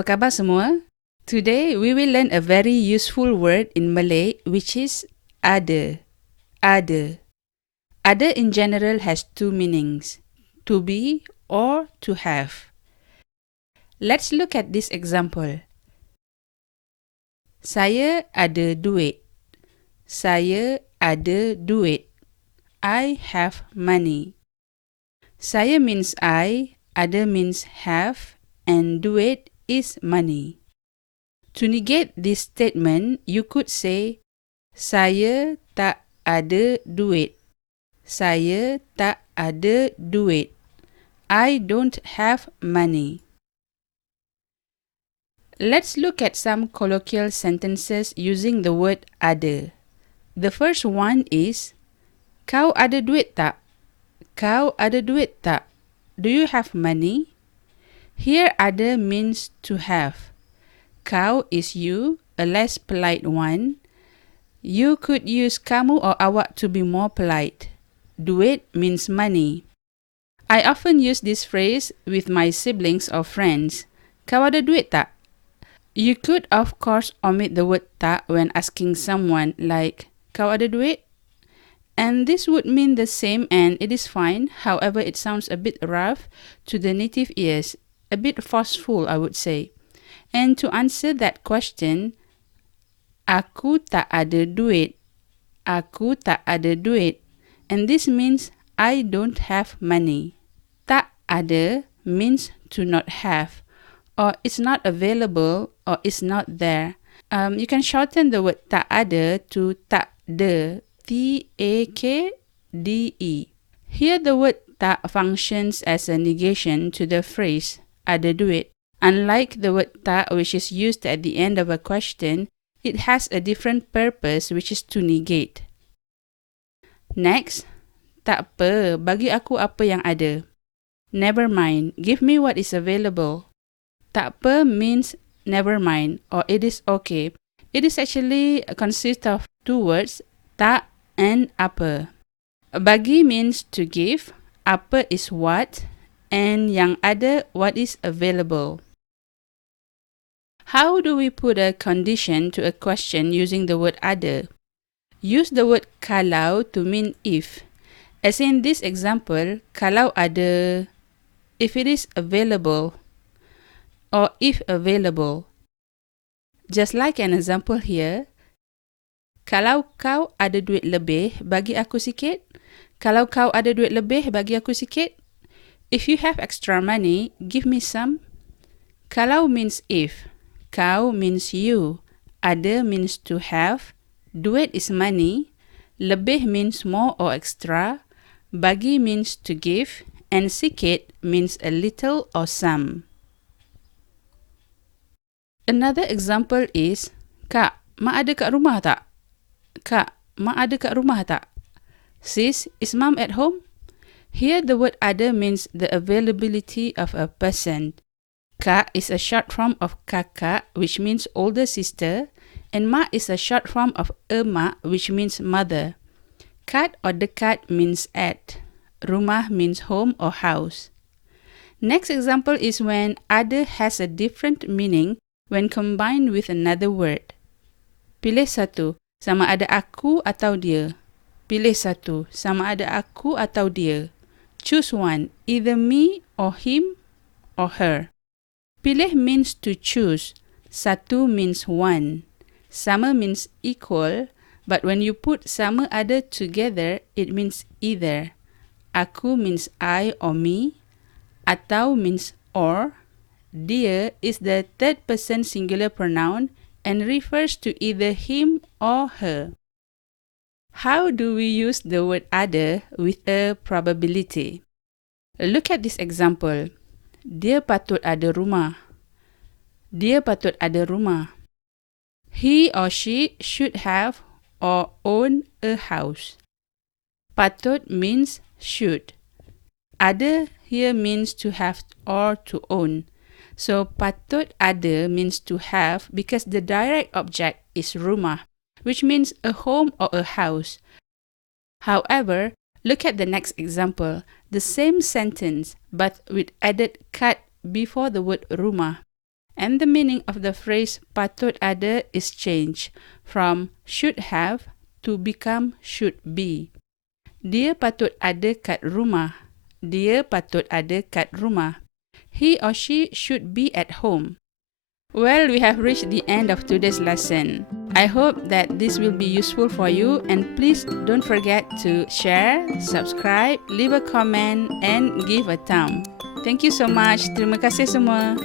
Apa khabar semua? Today we will learn a very useful word in Malay which is ada. Ada. Ada in general has two meanings, to be or to have. Let's look at this example. Saya ada duit. Saya ada duit. I have money. Saya means I, ada means have, and duit is money. To negate this statement, you could say, saya tak ada duit. Saya tak ada duit. I don't have money. Let's look at some colloquial sentences using the word ada. The first one is, kau ada duit tak? Kau ada duit tak? Do you have money? Here ada means to have. Kau is you, a less polite one. You could use kamu or awak to be more polite. Duit means money. I often use this phrase with my siblings or friends. Kau ada duit tak? You could of course omit the word tak when asking someone like, kau ada duit? And this would mean the same and it is fine. However, it sounds a bit rough to the native ears, a bit forceful I would say. And to answer that question, aku tak ada duit. Aku tak ada duit. And this means I don't have money. Tak ada means to not have, or it's not available, or it's not there. You can shorten the word tak ada to tak de, T-A-K-D-E. Here the word tak functions as a negation to the phrase ada duit. Unlike the word tak which is used at the end of a question, it has a different purpose which is to negate. Next, takpe, bagi aku apa yang ada. Never mind, give me what is available. Takpe means never mind or it is okay. It is actually consists of two words, tak and apa. Bagi means to give, apa is what, and yang ada what is available. How do we put a condition to a question using the word ada? Use the word kalau to mean if. As in this example, kalau ada, if it is available, or if available. Just like an example here, kalau kau ada duit lebih, bagi aku sikit. Kalau kau ada duit lebih, bagi aku sikit. If you have extra money, give me some. Kalau means if. Kau means you. Ada means to have. Duit is money. Lebih means more or extra. Bagi means to give. And sikit means a little or some. Another example is, Kak, mak ada kat rumah tak? Kak, mak ada kat rumah tak? Sis, is mom at home? Here the word ada means the availability of a person. Kak is a short form of kakak, which means older sister, and mak is a short form of emak, which means mother. Kat or dekat means at. Rumah means home or house. Next example is when ada has a different meaning when combined with another word. Pilih satu, sama ada aku atau dia. Pilih satu, sama ada aku atau dia. Choose one, either me or him or her. Pilih means to choose. Satu means one. Sama means equal, but when you put sama ada together, it means either. Aku means I or me. Atau means or. Dia is the third person singular pronoun and refers to either him or her. How do we use the word ada with a probability? Look at this example. Dia patut ada rumah. Dia patut ada rumah. He or she should have or own a house. Patut means should. Ada here means to have or to own. So patut ada means to have because the direct object is rumah, which means a home or a house. However, look at the next example, the same sentence but with added kat before the word rumah. And the meaning of the phrase patut ada is changed from should have to become should be. Dia patut ada kat rumah. Dia patut ada kat rumah. He or she should be at home. Well, we have reached the end of today's lesson. I hope that this will be useful for you, and please don't forget to share, subscribe, leave a comment and give a thumb. Thank you so much. Terima kasih semua.